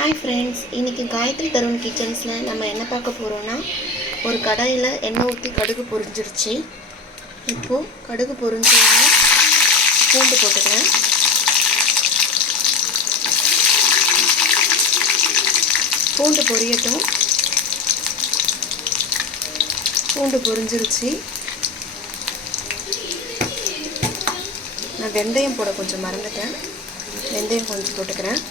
Hi friends, இன்றைக்கி காயத்ரி தருண் கிச்சன்ஸில் நம்ம என்ன பார்க்க போகிறோன்னா, ஒரு கடாயில் எண்ணெய் ஊற்றி கடுகு பொரிஞ்சிருச்சு. இப்போது கடுகு பொரிஞ்சோன்னா பூண்டு போட்டுக்கிறேன். பூண்டு பொரியட்டும். பூண்டு பொரிஞ்சிருச்சு. நான் வெந்தயம் போட கொஞ்சம் மறந்துட்டேன். வெந்தயம் கொஞ்சம் போட்டுக்கிறேன்.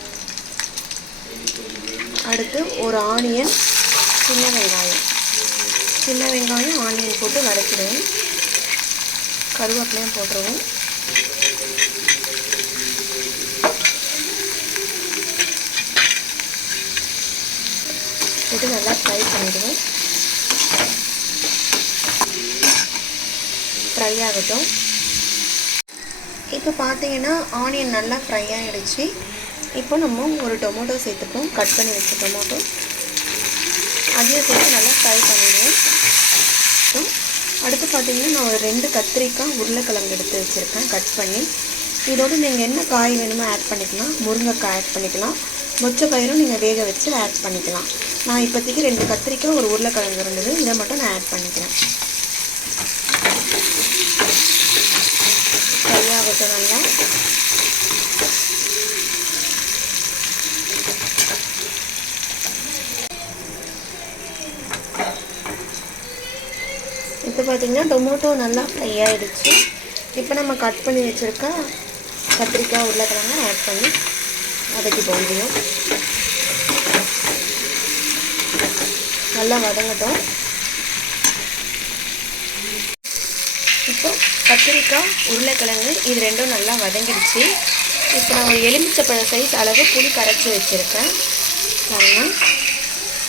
அடுத்து ஒரு ஆனியன், சின்ன வெங்காயம் ஆனியன் போட்டு வதக்கிடுவோம். கருவேப்பிலையும் போட்டுருவோம். போட்டு நல்லா ஃப்ரை பண்ணிடுவோம். ஃப்ரை ஆகட்டும். இப்போ பார்த்தீங்கன்னா ஆனியன் நல்லா ஃப்ரை ஆகிடுச்சு. இப்போ நம்ம ஒரு டொமேட்டோ சேர்த்துப்போம். கட் பண்ணி வச்ச டொமேட்டோ அதையும் சேர்த்து நல்லா ஃப்ரை பண்ணிடுவோம். அடுத்து பார்த்திங்கன்னா நான் ஒரு 2 கத்திரிக்காய் உருளைக்கிழங்கு எடுத்து வச்சுருக்கேன் கட் பண்ணி. இதோடு நீங்கள் என்ன காய் வேணுமோ ஆட் பண்ணிக்கலாம். முருங்கைக்காய் ஆட் பண்ணிக்கலாம். மொச்சை பயிரும் நீங்கள் வேக வச்சு ஆட் பண்ணிக்கலாம். நான் இப்போதைக்கு 2 கத்திரிக்காய் ஒரு உருளைக்கிழங்கு இருந்தது, இதை மட்டும் நான் ஆட் பண்ணிக்கிறேன். ஃப்ரை ஆகட்டும் நல்லா. இப்போ பார்த்திங்கன்னா டொமேட்டோ நல்லா ஃப்ரை ஆகிடுச்சு. இப்போ நம்ம கட் பண்ணி வச்சுருக்க கத்திரிக்காய் உருளைக்கிழங்கு ஆட் பண்ணி வதக்கி போடுவோம். நல்லா வதங்கட்டும். இப்போ கத்திரிக்காய் உருளைக்கிழங்கு இது ரெண்டும் நல்லா வதங்கிடுச்சு. இப்போ நான் ஒரு எலுமிச்சப்பழ சைஸ் அளவு புளி கரைச்சி வச்சுருக்கேன். பாருங்கள்,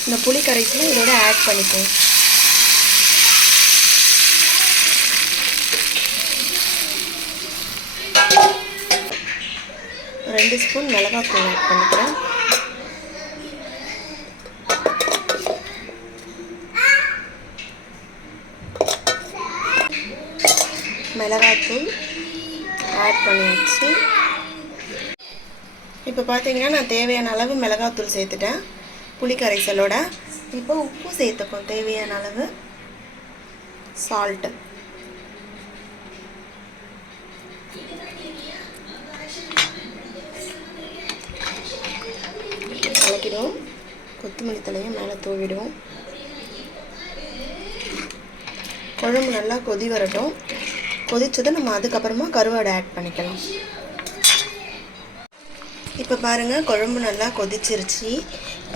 இந்த புளி கரைசலை இதோட ஆட் பண்ணிப்போம். ஒரு 2 ஸ்பூன் மிளகாத்தூள் ஆட் பண்ணிக்கிறேன். மிளகாத்தூள் ஆட் பண்ணியாச்சு. இப்போ பார்த்தீங்கன்னா நான் தேவையான அளவு மிளகாத்தூள் சேர்த்துட்டேன் புளி கரைசலோட. இப்போ உப்பு சேர்த்துப்போம் தேவையான அளவு. சால்ட்டு கலக்கிடுவோம். கொத்தமல்லி தலையும் மேலே தூவிடுவோம். குழம்பு நல்லா கொதி வரட்டும். கொதிச்சதை நம்ம அதுக்கப்புறமா கருவாடை ஆட் பண்ணிக்கலாம். இப்போ பாருங்கள், குழம்பு நல்லா கொதிச்சிருச்சு.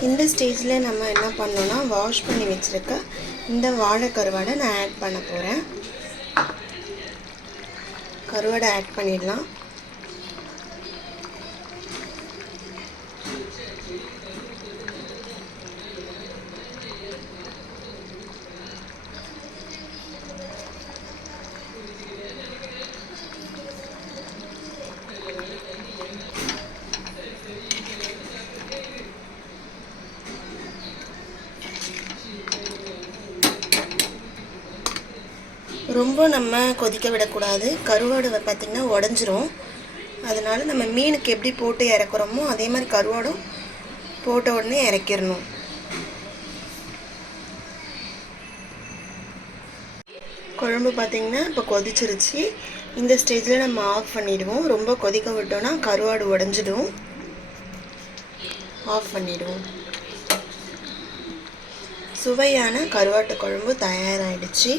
இந்த ஸ்டேஜில் நம்ம என்ன பண்ணோன்னா, வாஷ் பண்ணி வச்சுருக்க இந்த வாழை கருவாடை நான் ஆட் பண்ண போகிறேன். கருவாடை ஆட் பண்ணிடலாம். ரொம்ப நம்ம கொதிக்க விடக்கூடாது. கருவாடு பார்த்திங்கன்னா உடஞ்சிரும். அதனால் நம்ம மீனுக்கு எப்படி போட்டு இறக்குறோமோ அதே மாதிரி கருவாடும் போட்ட உடனே இறக்கிடணும். குழம்பு பார்த்திங்கன்னா இப்போ கொதிச்சிருச்சு. இந்த ஸ்டேஜில் நம்ம ஆஃப் பண்ணிவிடுவோம். ரொம்ப கொதிக்க விட்டோன்னா கருவாடு உடஞ்சிடும். ஆஃப் பண்ணிவிடுவோம். சுவையான கருவாட்டு குழம்பு தயாராகிடுச்சு.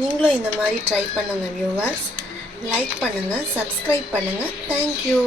நீங்களும் இந்த மாதிரி ட்ரை பண்ணுங்கள் வியூவர்ஸ். லைக் பண்ணுங்கள், சப்ஸ்கிரைப் பண்ணுங்கள். தேங்க்யூ.